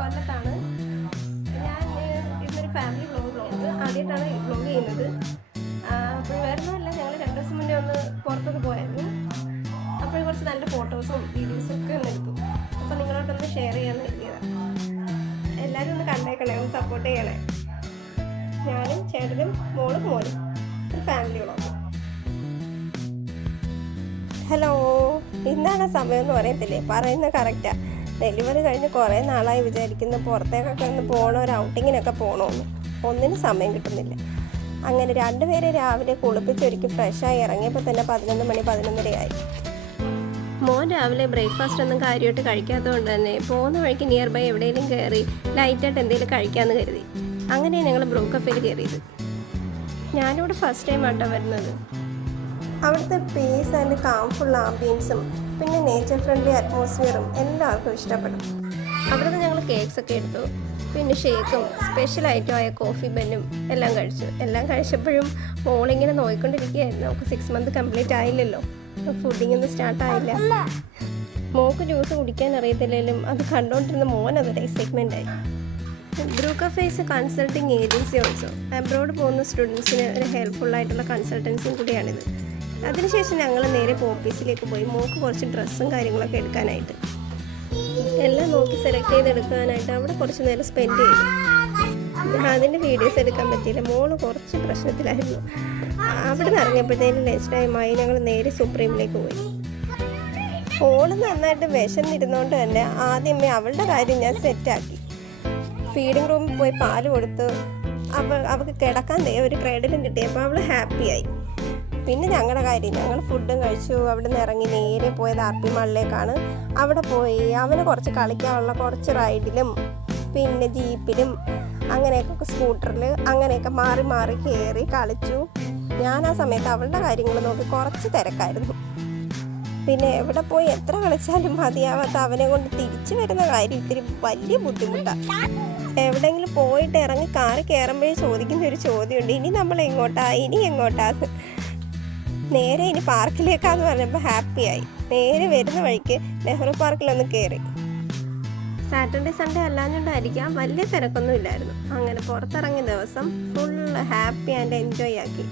കൊല്ലത്താണ്. ഞാൻ ഇന്നൊരു family vlog ആദ്യമായിട്ടാണ് വ്ളോഗ് ചെയ്യുന്നത്. അപ്പോൾ വേറൊന്നുമല്ല, ഞങ്ങൾ 2 ദിവസം മുന്നേ ഒന്ന് പുറത്തൊക്കെ പോയായിരുന്നു. അപ്പോൾ കുറച്ച് നല്ല ഫോട്ടോസും വീഡിയോസും ഒക്കെ ഒന്ന് എടുത്തു. അപ്പോൾ നിങ്ങളോടൊന്ന് ഷെയർ ചെയ്യാമെന്ന് കരുതിയതാണ്. എല്ലാവരും ഒന്ന് കണ്ടേക്കണേ, ഒന്ന് സപ്പോർട്ട് ചെയ്യണേ. ഞാനും ചേട്ടനും മോളും ഒരു ഫാമിലി വ്ളോഗ്. ഹലോ, ഇന്നാണ് സമയം എന്ന് പറയത്തില്ലേ, പറയുന്നത് കറക്റ്റാണ്. ഡെലിവറി കഴിഞ്ഞ് കുറേ നാളായി വിചാരിക്കുന്നു പുറത്തേക്കൊക്കെ ഒന്ന് പോകണം, ഒരു ഔട്ടിങ്ങിനൊക്കെ പോകണമെന്ന്. ഒന്നിനും സമയം കിട്ടുന്നില്ല. അങ്ങനെ 2 പേരെ രാവിലെ കുളിപ്പിച്ചൊരുക്കി ഫ്രഷായി ഇറങ്ങിയപ്പോൾ തന്നെ 11 മണി 11:30 മോൻ രാവിലെ ബ്രേക്ക്ഫാസ്റ്റ് ഒന്നും കാര്യമായിട്ട് കഴിക്കാത്തതുകൊണ്ട് തന്നെ പോകുന്ന വഴിക്ക് നിയർ ബൈ എവിടെയെങ്കിലും കയറി ലൈറ്റായിട്ട് എന്തെങ്കിലും കഴിക്കാമെന്ന് കരുതി. അങ്ങനെയാണ് ഞങ്ങൾ ബ്രൂ കഫേയിൽ കയറിയത്. ഞാനിവിടെ ഫസ്റ്റ് ടൈം ആട്ടോ വരുന്നത്. അവിടുത്തെ പീസ് ആൻഡ് കാംഫുൾ ആംബിയൻസും പിന്നെ നേച്ചർ ഫ്രണ്ട്ലി അറ്റ്മോസ്ഫിയറും എല്ലാവർക്കും ഇഷ്ടപ്പെടും. അവിടുന്ന് ഞങ്ങൾ കേക്ക്സ് ഒക്കെ എടുത്തു, പിന്നെ ഷേക്കും സ്പെഷ്യൽ ഐറ്റമായ കോഫി ബെന്നും എല്ലാം കഴിച്ചു. എല്ലാം കഴിച്ചപ്പോഴും മോളിങ്ങനെ നോക്കിക്കൊണ്ടിരിക്കുകയായിരുന്നു. നമുക്ക് 6 മന്ത് കംപ്ലീറ്റ് ആയില്ലല്ലോ, ഫുഡിങ് ഒന്നും സ്റ്റാർട്ടായില്ല. മോക്ക് ജ്യൂസ് കുടിക്കാൻ അറിയത്തില്ലെങ്കിലും അത് കണ്ടുകൊണ്ടിരുന്ന മോൻ അതൊരു എക്സൈറ്റ്മെൻ്റ് ആയി. Brew Cafes consulting agency also. Abroad പോകുന്ന സ്റ്റുഡൻസിന് ഒരു ഹെൽപ്ഫുള്ളായിട്ടുള്ള കൺസൾട്ടൻസിയും കൂടിയാണിത്. അതിനുശേഷം ഞങ്ങൾ നേരെ പോപ്പീസിലേക്ക് പോയി മോക്ക് കുറച്ച് ഡ്രസ്സും കാര്യങ്ങളൊക്കെ എടുക്കാനായിട്ട്. എല്ലാം നോക്കി സെലക്ട് ചെയ്തെടുക്കാനായിട്ട് അവിടെ കുറച്ച് നേരം സ്പെൻഡ് ചെയ്തു. അതിൻ്റെ വീഡിയോസ് എടുക്കാൻ പറ്റിയില്ല, മോള് കുറച്ച് പ്രശ്നത്തിലായിരുന്നു. അവിടെ നിന്ന് ഇറങ്ങിയപ്പോഴത്തേനും ലഞ്ച് ടൈമായി. ഞങ്ങൾ നേരെ സുപ്രീമിലേക്ക് പോയി. മോള് നന്നായിട്ട് വിശന്നിരുന്നോണ്ട് തന്നെ ആദ്യമേ അവളുടെ കാര്യം ഞാൻ സെറ്റാക്കി. ഫീഡിങ് റൂമിൽ പോയി പാല് കൊടുത്തു. അവൾക്ക് കിടക്കാൻ ഒരു ക്രെഡിലും കിട്ടിയപ്പോൾ അവൾ ഹാപ്പിയായി. പിന്നെ ഞങ്ങളുടെ കാര്യം, ഞങ്ങൾ ഫുഡും കഴിച്ചു. അവിടെ നിന്ന് ഇറങ്ങി നേരെ പോയത് RP മാളിലേക്കാണ്. അവിടെ പോയി അവന് കുറച്ച് കളിക്കാനുള്ള കുറച്ച് റൈഡിലും പിന്നെ ജീപ്പിലും അങ്ങനെയൊക്കെ സ്കൂട്ടറിൽ അങ്ങനെയൊക്കെ മാറി മാറി കയറി കളിച്ചു. ഞാൻ ആ സമയത്ത് അവളുടെ കാര്യങ്ങൾ നോക്കി കുറച്ച് തിരക്കായിരുന്നു. പിന്നെ എവിടെ പോയി എത്ര കളിച്ചാലും മതിയാവാത്ത അവനെ കൊണ്ട് തിരിച്ചു വരുന്ന കാര്യം ഇത്തിരി വലിയ ബുദ്ധിമുട്ടാണ്. എവിടെയെങ്കിലും പോയിട്ട് ഇറങ്ങി കാറ് കയറുമ്പോഴേ ചോദിക്കുന്ന ഒരു ചോദ്യമുണ്ട്, ഇനി നമ്മൾ എങ്ങോട്ടാന്ന്. നേരെ ഇനി പാർക്കിലേക്കാന്ന് പറഞ്ഞപ്പോൾ ഹാപ്പിയായി. നേരെ വരുന്ന വഴിക്ക് നെഹ്റു പാർക്കിലൊന്ന് കയറി. സാറ്റർഡേ സൺഡേ അല്ലാഞ്ഞുകൊണ്ടായിരിക്കാം വലിയ തിരക്കൊന്നും ഇല്ലായിരുന്നു. അങ്ങനെ പുറത്തിറങ്ങിയ ദിവസം ഫുൾ ഹാപ്പി ആൻഡ് എൻജോയ് ആക്കി.